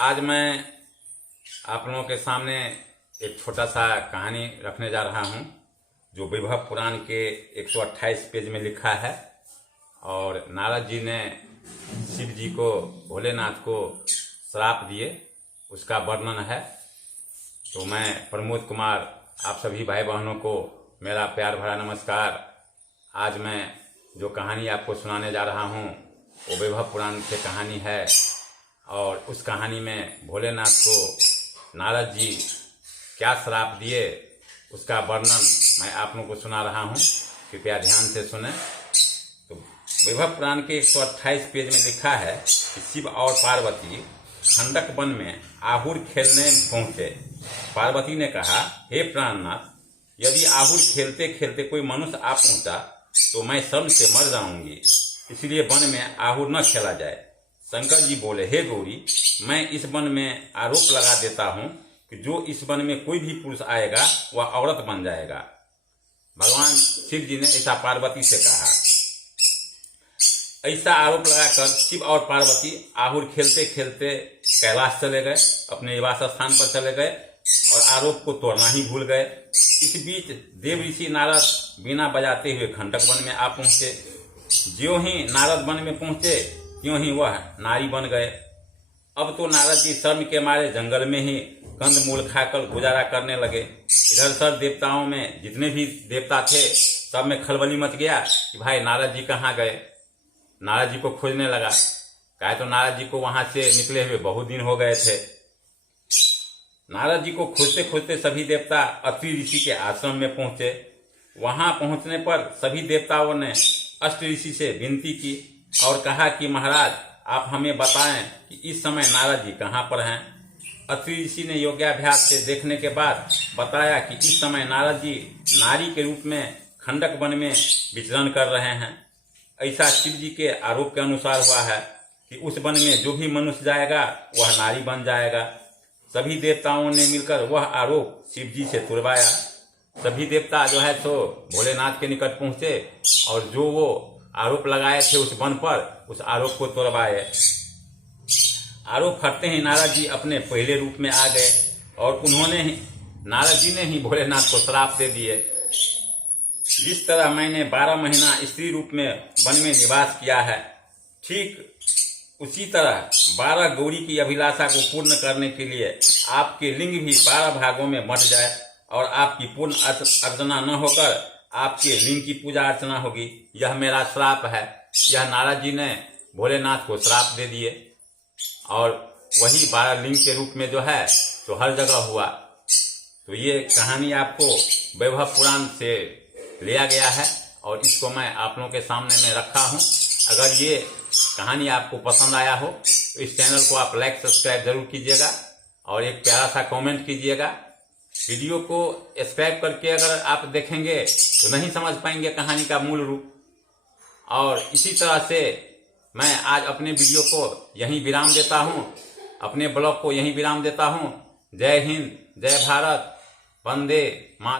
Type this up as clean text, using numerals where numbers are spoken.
आज मैं आप लोगों के सामने एक छोटा सा कहानी रखने जा रहा हूँ जो वैभव पुराण के 128 पेज में लिखा है। और नारद जी ने शिव जी को, भोलेनाथ को श्राप दिए, उसका वर्णन है। तो मैं प्रमोद कुमार आप सभी भाई बहनों को मेरा प्यार भरा नमस्कार। आज मैं जो कहानी आपको सुनाने जा रहा हूँ वो वैभव पुराण से कहानी है। और उस कहानी में भोलेनाथ को नारद जी क्या श्राप दिए उसका वर्णन मैं आप लोगों को सुना रहा हूँ, कृपया ध्यान से सुने। तो वैभव पुराण के 128 पेज में लिखा है कि शिव और पार्वती खंडक वन में आहुर खेलने पहुंचे। पार्वती ने कहा, हे प्राणनाथ, यदि आहुर खेलते खेलते कोई मनुष्य आ पहुंचा तो मैं शर्म से मर जाऊंगी, इसलिए वन में आहुर न खेला जाए। शंकर जी बोले, हे गौरी, मैं इस वन में आरोप लगा देता हूं कि जो इस वन में कोई भी पुरुष आएगा वह औरत बन जाएगा। भगवान शिव जी ने ऐसा पार्वती से कहा। ऐसा आरोप लगाकर शिव और पार्वती आहुर खेलते खेलते कैलाश चले गए, अपने निवास स्थान पर चले गए और आरोप को तोड़ना ही भूल गए। इस बीच देव ऋषि नारद बीना बजाते हुए खंडक वन में आ पहुंचे। ज्यों ही नारद वन में पहुंचे त्यों ही वह नारी बन गए। अब तो नारद जी शर्म के मारे जंगल में ही कंद मूल खाकर गुजारा करने लगे। इधर सब देवताओं में जितने भी देवता थे सब में खलबली मच गया कि भाई नारद जी कहाँ गए। नारद जी को खोजने लगा, कहा तो नारद जी को वहां से निकले हुए बहुत दिन हो गए थे। नारद जी को खोजते खोजते सभी देवता अत्रि ऋषि के आश्रम में पहुंचे। वहां पहुंचने पर सभी देवताओं ने अष्ट ऋषि से विनती की और कहा कि महाराज, आप हमें बताएं कि इस समय नारद जी कहाँ पर हैं। अत्रि ऋषि ने योगाभ्यास से देखने के बाद बताया कि इस समय नारद जी नारी के रूप में खंडक वन में विचरण कर रहे हैं। ऐसा शिव जी के आरोप के अनुसार हुआ है कि उस वन में जो भी मनुष्य जाएगा वह नारी बन जाएगा। सभी देवताओं ने मिलकर वह आरोप शिव जी से तुड़वाया। सभी देवता जो है तो भोलेनाथ के निकट पहुंचे और जो वो आरोप लगाए थे उस वन पर, उस आरोप को तोड़वाए। आरोप हटते ही नारद जी अपने पहले रूप में आ गए और नारद जी ने ही भोलेनाथ को श्राप दे दिए। जिस तरह मैंने 12 महीना स्त्री रूप में वन में निवास किया है, ठीक उसी तरह 12 गौरी की अभिलाषा को पूर्ण करने के लिए आपके लिंग भी 12 भागों में बंट जाए और आपकी पूर्ण अर्चना न होकर आपके लिंग की पूजा अर्चना होगी। यह मेरा श्राप है। यह नारद जी ने भोलेनाथ को श्राप दे दिए और वही 12 लिंग के रूप में जो है तो हर जगह हुआ। तो ये कहानी आपको वैभव पुराण से लिया गया है और इसको मैं आप लोगों के सामने में रखा हूँ। अगर ये कहानी आपको पसंद आया हो तो इस चैनल को आप लाइक सब्सक्राइब जरूर कीजिएगा और एक प्यारा सा कमेंट कीजिएगा। वीडियो को सब्सक्राइब करके अगर आप देखेंगे तो नहीं समझ पाएंगे कहानी का मूल रूप। और इसी तरह से मैं आज अपने वीडियो को यहीं विराम देता हूं, अपने ब्लॉग को यहीं विराम देता हूं। जय हिंद, जय भारत, वंदे मातरम।